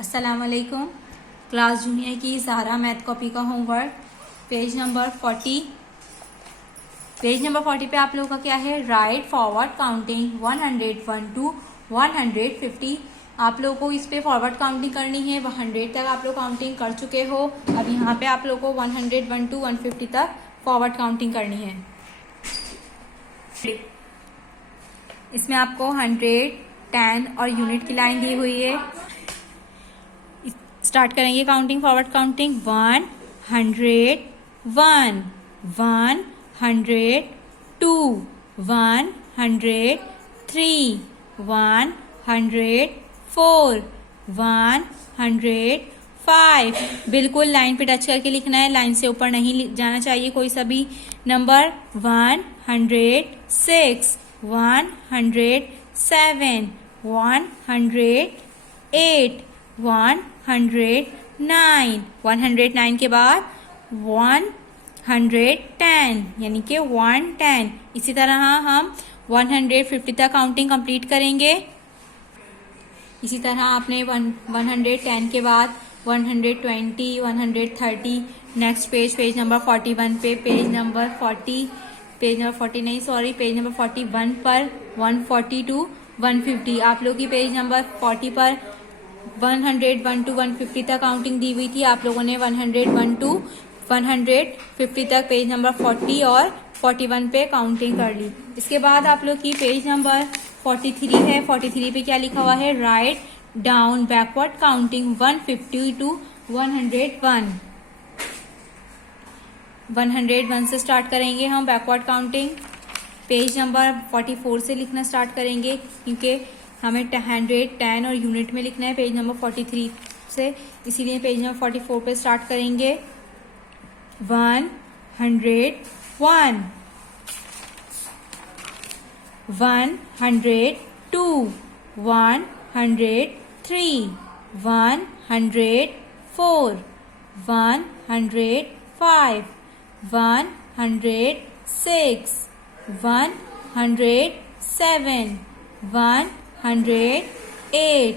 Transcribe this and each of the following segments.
अस्सलाम वालेकुम। Class junior की ज़ारा मैथ कॉपी का होमवर्क पेज नंबर 40 पे आप लोगों का क्या है, राइट फॉरवर्ड काउंटिंग 101 to 150। आप लोगों को इस पे फॉरवर्ड काउंटिंग करनी है। 100 तक आप लोग काउंटिंग कर चुके हो। अब यहाँ पे आप लोगों को 101 to 150 तक फॉरवर्ड काउंटिंग करनी है। इसमें आपको 100, 10 और यूनिट की लाइन दी हुई है। स्टार्ट करेंगे काउंटिंग, फॉरवर्ड काउंटिंग। 101, 102, 103, 104, 105। बिल्कुल लाइन पे टच करके लिखना है, लाइन से ऊपर नहीं जाना चाहिए कोई सा भी नंबर। 106, 107, 108, 109, 109 के बाद 110 यानी कि 110। इसी तरह हम 150 तक काउंटिंग कंप्लीट करेंगे। इसी तरह आपने 110 के बाद 120, 130। नेक्स्ट पेज नंबर 41 पे, पेज नंबर 41 पर 142, 150। आप लोग की पेज नंबर 40 पर 101 to 150 तक काउंटिंग दी हुई थी। आप लोगों ने 101 to 150 तक पेज नंबर 40 और 41 पे काउंटिंग कर ली। इसके बाद आप लोग की पेज नंबर 43 है। 43 पे क्या लिखा हुआ है, write down backward counting 150 to 101। 101 से स्टार्ट करेंगे हम बैकवर्ड काउंटिंग। पेज नंबर 44 से लिखना स्टार्ट करेंगे क्योंकि हमें 100, 10 और यूनिट में लिखना है पेज नंबर 43 से, इसीलिए पेज नंबर 44 पे स्टार्ट करेंगे। 101, 102, 103, 104, 105, 106, 107, 108,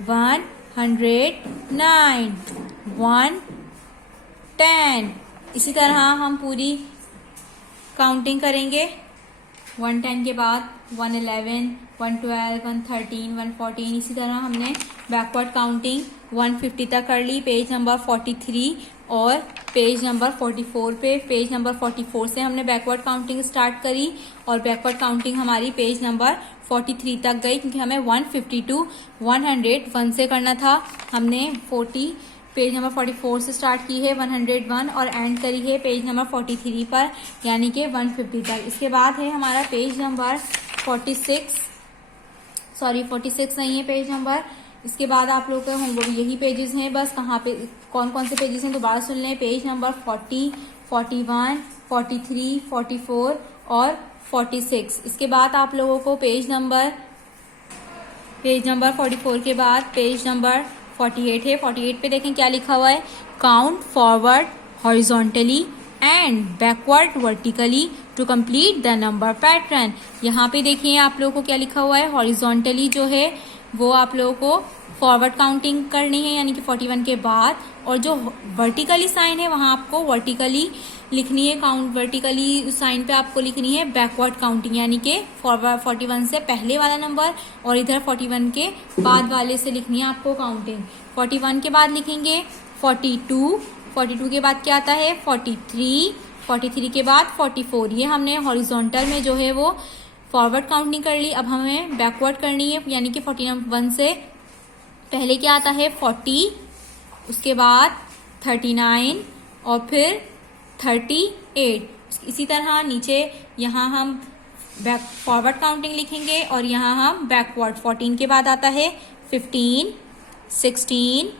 109, 110। इसी तरह हम पूरी काउंटिंग करेंगे। 110 के बाद 111, 112, 113, 114। इसी तरह हमने बैकवर्ड काउंटिंग 150 तक कर ली पेज नंबर 43 और पेज नंबर 44 पे। पेज नंबर 44 से हमने बैकवर्ड काउंटिंग स्टार्ट करी और बैकवर्ड काउंटिंग हमारी पेज नंबर 43 तक गई क्योंकि हमें 150 to 101 से करना था। हमने पेज नंबर 44 से स्टार्ट की है 101 और एंड करी है पेज नंबर 43 पर यानी कि 150 तक। इसके बाद है हमारा पेज नंबर 46 नहीं है पेज नंबर। इसके बाद आप लोग का होमवर्क यही पेजेस हैं बस। कहाँ पे कौन कौन से पेजेस हैं दोबारा सुन लें। पेज नंबर 40, 41, 43, 44 और 46। इसके बाद आप लोगों को पेज नंबर 44 के बाद पेज नंबर 48 है। 48 पे देखें क्या लिखा हुआ है, count forward horizontally and backward vertically to complete the number pattern. यहाँ पे देखिए आप लोगों को क्या लिखा हुआ है, हॉरिजॉन्टली जो है वो आप लोगों को फॉरवर्ड काउंटिंग करनी है यानी कि 41 के बाद, और जो वर्टिकली साइन है वहां आपको वर्टिकली लिखनी है। काउंट वर्टिकली साइन पे आपको लिखनी है बैकवर्ड काउंटिंग यानी कि फॉरवर्ड 41 से पहले वाला नंबर और इधर 41 के बाद वाले से लिखनी है आपको काउंटिंग। 41 के बाद लिखेंगे 42, 42 के बाद क्या आता है 43, 43 के बाद 44। ये हमने हॉरिजॉन्टल में जो है वो फॉरवर्ड काउंटिंग कर ली। अब हमें बैकवर्ड करनी है यानी कि 41 से पहले क्या आता है 40, उसके बाद 39 और फिर 38। इसी तरह नीचे यहाँ हम फॉरवर्ड काउंटिंग लिखेंगे और यहाँ हम बैकवर्ड। 14 के बाद आता है 15, 16,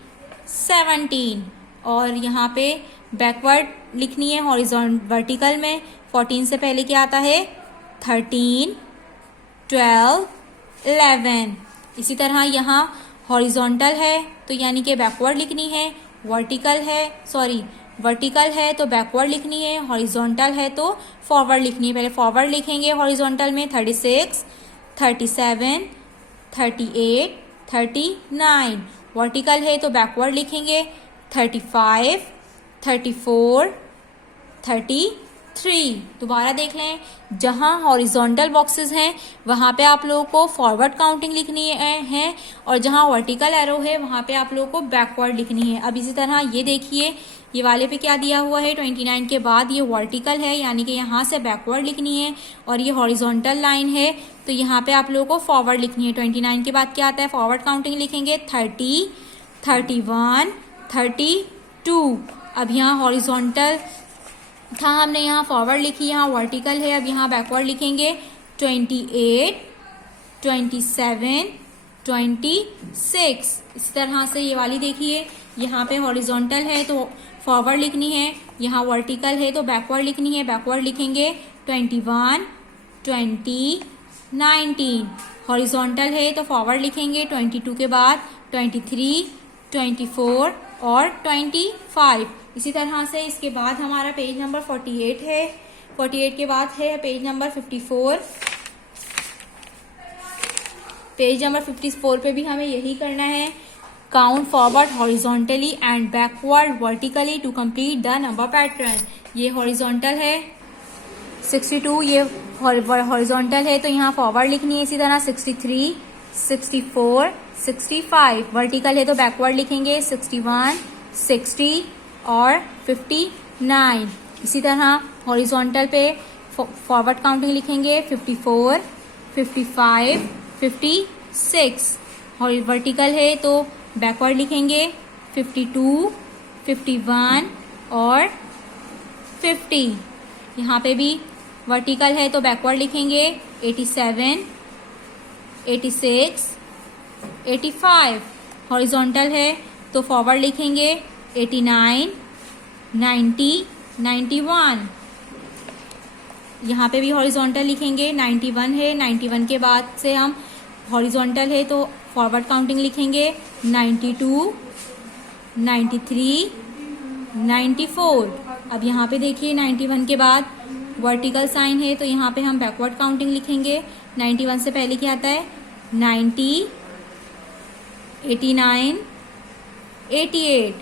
17 और यहाँ पे बैकवर्ड लिखनी है वर्टिकल में। 14 से पहले क्या आता है 13, 12, 11। इसी तरह यहाँ हॉरिजॉन्टल है तो यानी कि बैकवर्ड लिखनी है, वर्टिकल है तो बैकवर्ड लिखनी है, हॉरिजॉन्टल है तो फॉरवर्ड लिखनी है। पहले फॉरवर्ड लिखेंगे हॉरिजॉन्टल में 36, 37, 38, 39, वर्टिकल है तो बैकवर्ड लिखेंगे 35, 34, 33। दोबारा देख लें, जहां हॉरिजॉन्टल बॉक्सेस हैं वहां पे आप लोगों को फॉरवर्ड काउंटिंग लिखनी है और जहां वर्टिकल एरो है वहां पे आप लोगों को बैकवर्ड लिखनी है। अब इसी तरह ये देखिए, ये वाले पे क्या दिया हुआ है, 29 के बाद ये वर्टिकल है यानी कि यहाँ से बैकवर्ड लिखनी है, और ये हॉरिजॉन्टल लाइन है तो यहाँ पे आप लोगों को फॉरवर्ड लिखनी है। 29 के बाद क्या आता है, फॉरवर्ड काउंटिंग लिखेंगे 30, 31, 32। अब यहाँ हॉरिजॉन्टल था, हमने यहाँ फॉरवर्ड लिखी, यहाँ वर्टिकल है, अब यहाँ बैकवर्ड लिखेंगे 28, 27, 26। इस तरह से ये वाली देखिए, यहाँ पे हॉरिजॉन्टल है तो फॉरवर्ड लिखनी है, यहाँ वर्टिकल है तो बैकवर्ड लिखनी है। बैकवर्ड लिखेंगे 21, 20, 19। हॉरिजॉन्टल है तो फॉरवर्ड लिखेंगे 22 के बाद 23, 24 और 25। इसी तरह से इसके बाद हमारा पेज नंबर 48 है। 48 के बाद है पेज नंबर 54। पेज नंबर 54 पे भी हमें यही करना है, count forward horizontally and backward vertically to complete the number pattern. ये हॉरिजॉन्टल है 62, ये हॉरिजॉन्टल है तो यहाँ फॉरवर्ड लिखनी है। इसी तरह 63, 64, 65। वर्टिकल है तो बैकवर्ड लिखेंगे 61, 60 और 59। इसी तरह हॉरिजॉन्टल पे फॉरवर्ड काउंटिंग लिखेंगे 54, 55, 56। वर्टिकल है तो बैकवर्ड लिखेंगे 52, 51 और 50। यहाँ पे भी वर्टिकल है तो बैकवर्ड लिखेंगे 87, 86, 85। हॉरिजॉन्टल है तो फॉरवर्ड लिखेंगे 89, 90, 91। यहाँ पे भी हॉरिजॉन्टल लिखेंगे 91 है, 91 के बाद से हम हॉरिजॉन्टल है तो फॉरवर्ड काउंटिंग लिखेंगे 92, 93, 94। अब यहाँ पे देखिए 91 के बाद वर्टिकल साइन है तो यहाँ पे हम बैकवर्ड काउंटिंग लिखेंगे। 91 से पहले क्या आता है 90, 89, 88।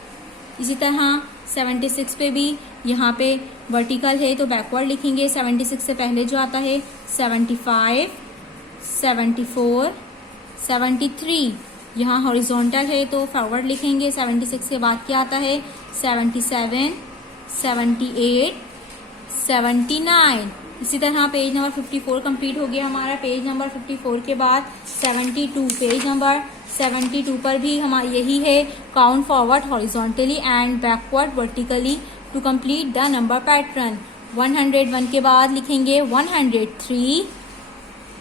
इसी तरह 76 पे भी यहाँ पे वर्टिकल है तो बैकवर्ड लिखेंगे। 76 से पहले जो आता है 75, 74, 73। यहाँ हॉरिजॉन्टल है तो फॉरवर्ड लिखेंगे। 76 के बाद क्या आता है 77, 78, 79। इसी तरह पेज नंबर 54 कंप्लीट हो गया हमारा। पेज नंबर 54 के बाद 72, पेज नंबर 72 पर भी हमारा यही है, count forward horizontally and backward vertically to complete the number pattern. 101 के बाद लिखेंगे 103,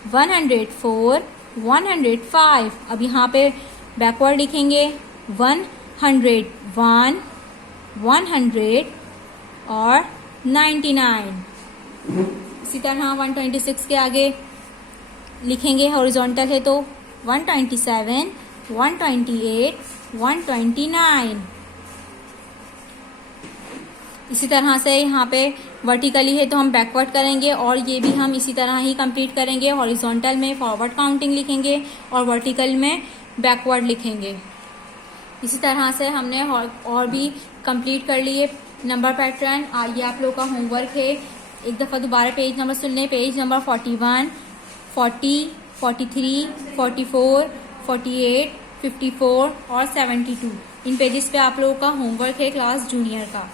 104, 105। अब यहाँ पे बैकवर्ड लिखेंगे 101, 100 और 99। इसी तरह 126 के आगे लिखेंगे, हॉरिजॉन्टल है तो 127, 128, 129। इसी तरह से यहाँ पे वर्टिकली है तो हम बैकवर्ड करेंगे और ये भी हम इसी तरह ही कंप्लीट करेंगे। हॉरिजॉन्टल में फॉरवर्ड काउंटिंग लिखेंगे और वर्टिकल में बैकवर्ड लिखेंगे। इसी तरह से हमने और भी कंप्लीट कर लिए नंबर पैटर्न। ये आप लोगों का होमवर्क है। एक दफ़ा दोबारा पेज नंबर सुन लें। पेज नंबर 41, 40, 43, 44, 48, 54 और 72। इन पेजेस पे आप लोगों का होमवर्क है क्लास जूनियर का।